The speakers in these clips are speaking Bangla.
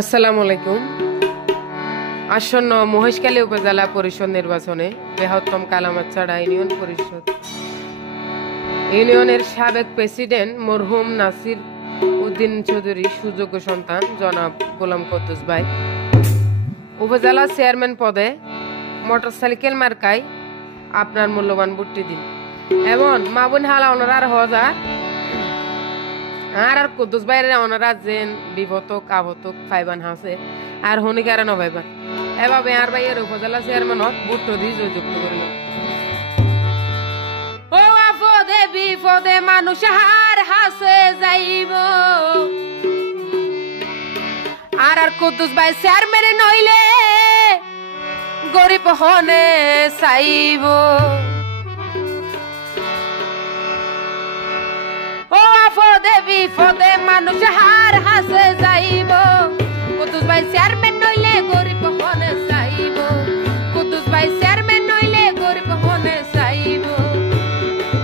আসসালামু আলাইকুম। আসন্ন মহেশখালী উপজেলা পরিষদ নির্বাচনে বৃহত্তম কালামাছড়া ইউনিয়ন পরিষদ ইউনিয়নের সাবেক প্রেসিডেন্ট মরহুম নাসির উদ্দিন চৌধুরী সুযোগ্য সন্তান জনাব গোলাম কুদ্দুস ভাই উপজেলা চেয়ারম্যান পদে মোটরসাইকেল মার্কায় আপনার মূল্যবান ভোটটি দিন এবং মাবুন হালা ওনার হজা আর কুদ্দুস ভাইয়ের ওনারা যেন বিপদক আবতক ফাইবান হাসে আর হনিকার নভাইবান এভাবে আর ভাইয়ের উপজেলা চেয়ারম্যানত ভোট দিয়ে জয়যুক্ত করিল। ও আপদে বিপদে মানুষ হার হাসে যাইব আর কুদ্দুস ভাই চেয়ারম্যান নইলে গরিব হনে চাইব। ও আপদে বিপদে মানুষ হার হাসে যাইব কুদ্দুস ভাই চেয়ারম্যান নইলে গরিব হনে চাইব। কুদ্দুস ভাই চেয়ারম্যান নইলে গরিব হনে চাইব।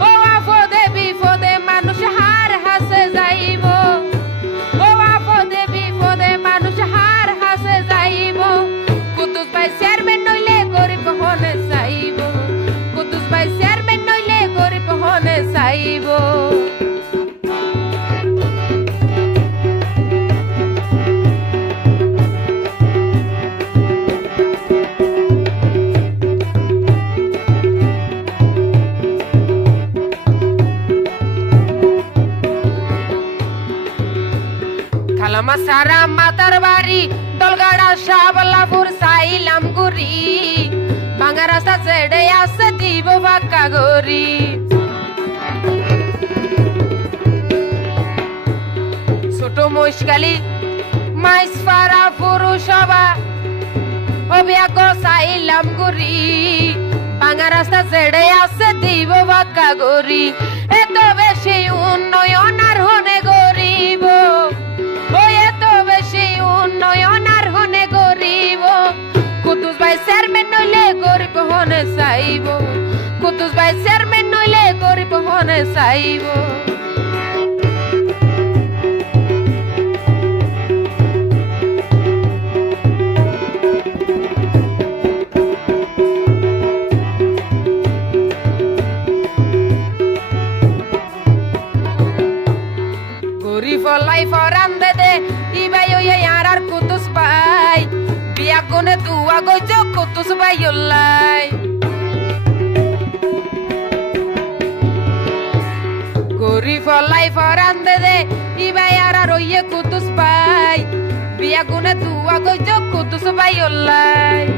ও আপদে বিপদে মানুষ হার হাসে যাইব। ও আপদে বিপদে মানুষ হার হাসে যাইব কুদ্দুস ভাই চেয়ারম্যান নইলে গরিব হনে চাইব। কুদ্দুস ভাই চেয়ারম্যান নইলে গরিব হনে চাইব। খালামা সারা মাতার বাড়ি দলগাড়া শাহবাল্লাপুর সাইলাম গুরি ভাঙা রাস্তা ছেড়ে আসে দিব বাক্কা গরি। ছোট মহিষখালী মাইসপাড়া পুরসভা অবিয়াক সাইলাম গুরি ভাঙা রাস্তা ছেড়ে আসে দিব বাক্কা গরি। এত বেশি উন্নয়ন আর হনে গরিব এত বেশি উন্নয়ন আর হনে গরিব কুদ্দুস ভাই চেয়ারম্যান নইলে গরিব হনে চাইব। কুদ্দুস ভাই চেয়ারম্যান নইলে গরিব হনে চাইব। Life around the day, Ibayo Yar Kutus by Biakone to Agojo Kutus by your life. Gori for life around the day, Ibayara Roye Kutus by Biakone to Agojo Kutus by your life.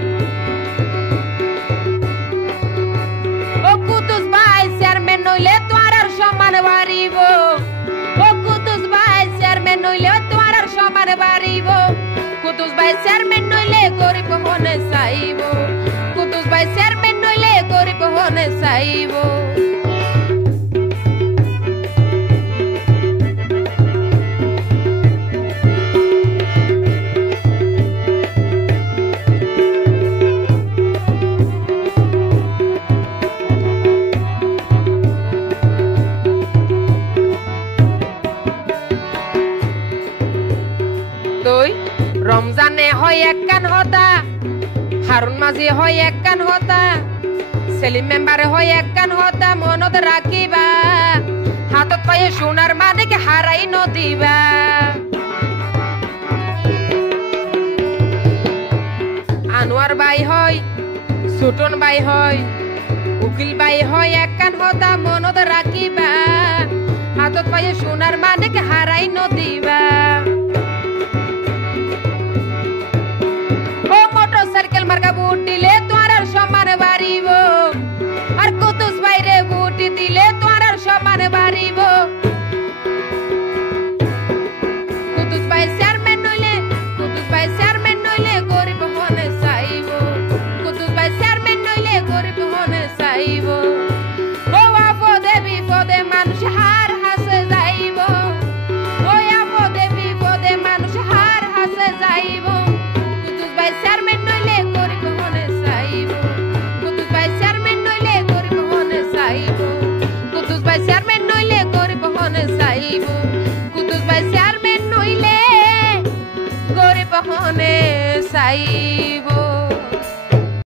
Oh, Kutus by Sermon no let water shaman varivo. নইলে তোমার আর সমান বাড়িব কুদ্দুস ভাই চেয়ারম্যান নইলে গরিব হনে চাইব। কুদ্দুস ভাই চেয়ারম্যান নইলে গরিব হনে চাইব। রমজানে হয় একখান হতা হারুন মাঝি হয় একখান হতা সেলিম মেম্বারে হয় একখান হতা মনত রাখিবা হাতত পায়ে সোনার মানিক হারাই নদিবা। আনোয়ার বাই হয় সুটন বাই হয় উকিল বাই হয় একখান হতা মনত রাখিবা হাতত পায়ে সোনার মানিক হারাই নদিবা। সাইকেল মার্কা ভোট দিলে তোমার আর সমান বাড়িব আর কুদ্দুস ভাইরে ভোট দিলে তোমার আর সমান বাড়িব। কুদ্দুস ভাই চেয়ারম্যান নইলে গরিব হনে চাইব। কুদ্দুস ভাই চেয়ারম্যান নইলে গরিব হনে চাইব। ও আপদে বিপদে মানুষ হার হাসে যাইব। ও আপদে বিপদে গরিব হনে চাইব